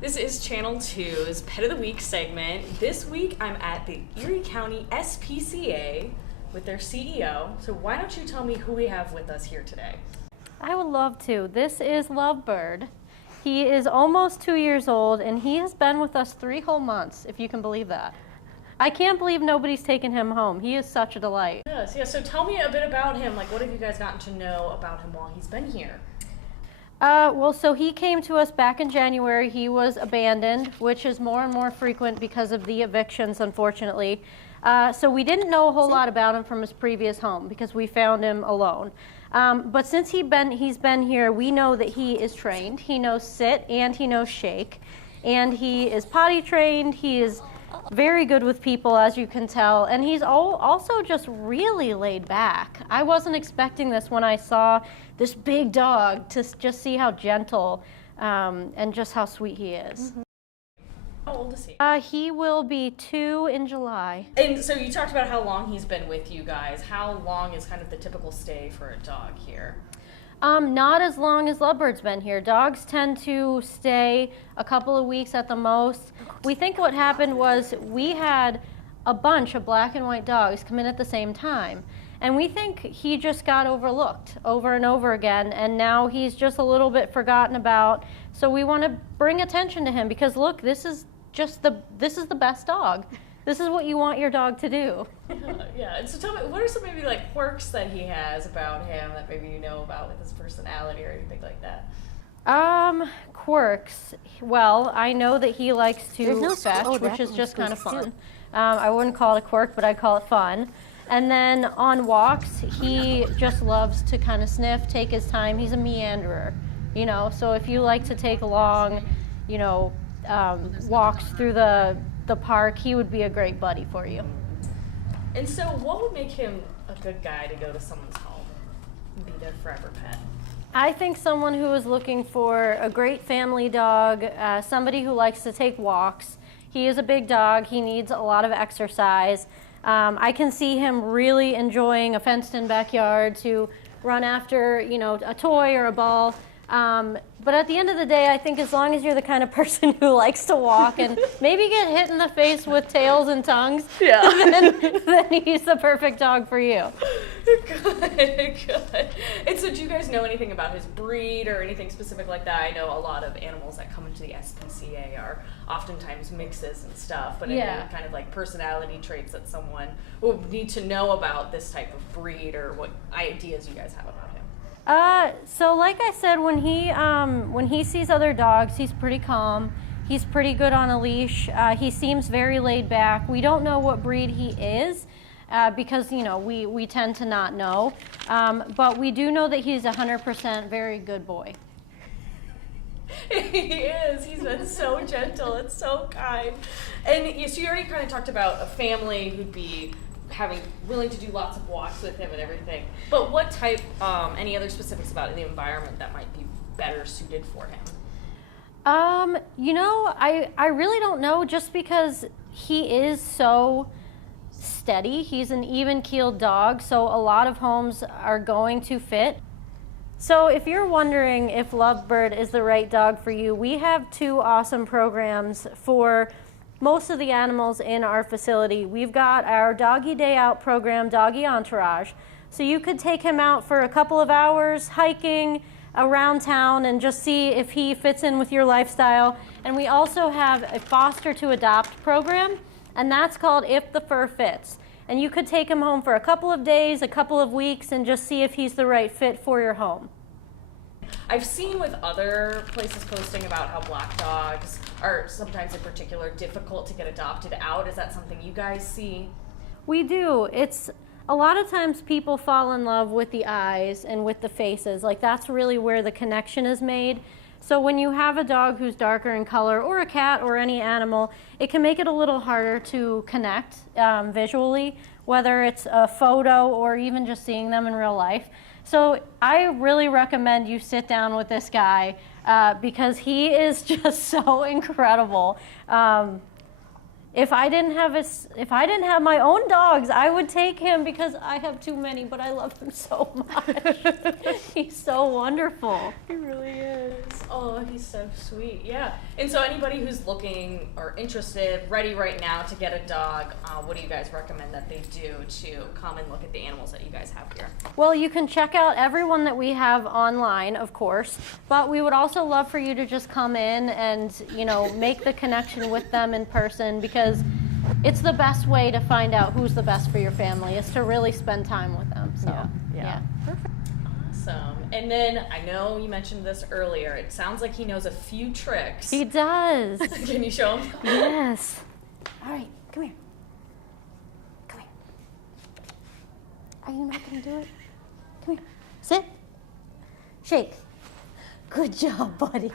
This is Channel 2's Pet of the Week segment. This week I'm at the Erie County SPCA with their CEO. So why don't you tell me who we have with us here today? I would love to. This is Lovebird. He is almost 2 years old and he has been with us 3 whole months, if you can believe that. I can't believe nobody's taken him home. He is such a delight. Yes, yeah. So tell me a bit about him. Like, what have you guys gotten to know about him while he's been here? So he came to us back in January. He was abandoned, which is more and more frequent because of the evictions, unfortunately. So we didn't know a whole lot about him from his previous home because we found him alone. But since he's been here, we know that he is trained. He knows sit and he knows shake. And he is potty trained. He is very good with people, as you can tell. And he's also just really laid back. I wasn't expecting this when I saw this big dog, to just see how gentle and just how sweet he is. Mm-hmm. How old is he? He will be 2 in July. And so you talked about how long he's been with you guys. How long is kind of the typical stay for a dog here? Not as long as Lovebird's been here. Dogs tend to stay a couple of weeks at the most. We think what happened was we had a bunch of black and white dogs come in at the same time. And we think he just got overlooked over and over again, and now he's just a little bit forgotten about. So we want to bring attention to him because look, this is the best dog. This is what you want your dog to do. Yeah. And so tell me, what are some maybe like quirks that he has about him that maybe you know about with his personality or anything like that? Quirks. Well, I know that he likes to fetch, which is just kind of fun. I wouldn't call it a quirk, but I'd call it fun. And then on walks, he just loves to kind of sniff, take his time. He's a meanderer, you know. So if you like to take long, you know, walks through the park, he would be a great buddy for you. And so what would make him a good guy to go to someone's home and be their forever pet? I think someone who is looking for a great family dog, somebody who likes to take walks. He is a big dog. He needs a lot of exercise. I can see him really enjoying a fenced-in backyard to run after, you know, a toy or a ball. But at the end of the day, I think as long as you're the kind of person who likes to walk and maybe get hit in the face with tails and tongues, yeah. then he's the perfect dog for you. Good. And so do you guys know anything about his breed or anything specific like that? I know a lot of animals that come into the SPCA are oftentimes mixes and stuff, but yeah. Any kind of like personality traits that someone will need to know about this type of breed, or what ideas you guys have about him? So like I said, when he sees other dogs, he's pretty calm. He's pretty good on a leash. He seems very laid back. We don't know what breed he is because, you know, we tend to not know. But we do know that he's 100% very good boy. He is. He's been so gentle and so kind. And so you already kind of talked about a family who'd be willing to do lots of walks with him and everything. But what type, any other specifics about the environment that might be better suited for him? You know, I really don't know, just because he is so steady. He's an even-keeled dog, so a lot of homes are going to fit. So if you're wondering if Lovebird is the right dog for you, we have 2 awesome programs for most of the animals in our facility. We've got our Doggy Day Out program, Doggy Entourage. So you could take him out for a couple of hours hiking around town and just see if he fits in with your lifestyle. And we also have a foster to adopt program, and that's called If the Fur Fits. And you could take him home for a couple of days, a couple of weeks, and just see if he's the right fit for your home. I've seen with other places posting about how black dogs are sometimes in particular difficult to get adopted out. Is that something you guys see? We do. It's a lot of times people fall in love with the eyes and with the faces. Like, that's really where the connection is made. So when you have a dog who's darker in color, or a cat or any animal, it can make it a little harder to connect visually, whether it's a photo or even just seeing them in real life. So I really recommend you sit down with this guy because he is just so incredible. if I didn't have my own dogs, I would take him because I have too many, but I love him so much. He's so wonderful. He really is. Oh, he's so sweet. Yeah. And so anybody who's looking or interested, ready right now to get a dog, what do you guys recommend that they do to come and look at the animals that you guys have here? Well, you can check out everyone that we have online, of course, but we would also love for you to just come in and, you know, make the connection with them in person, because it's the best way to find out who's the best for your family, is to really spend time with them. So, yeah. Perfect. Awesome. And then I know you mentioned this earlier. It sounds like he knows a few tricks. He does. Can you show him? Yes. All right, come here. Come here. Are you not going to do it? Come here. Sit. Shake. Good job, buddy.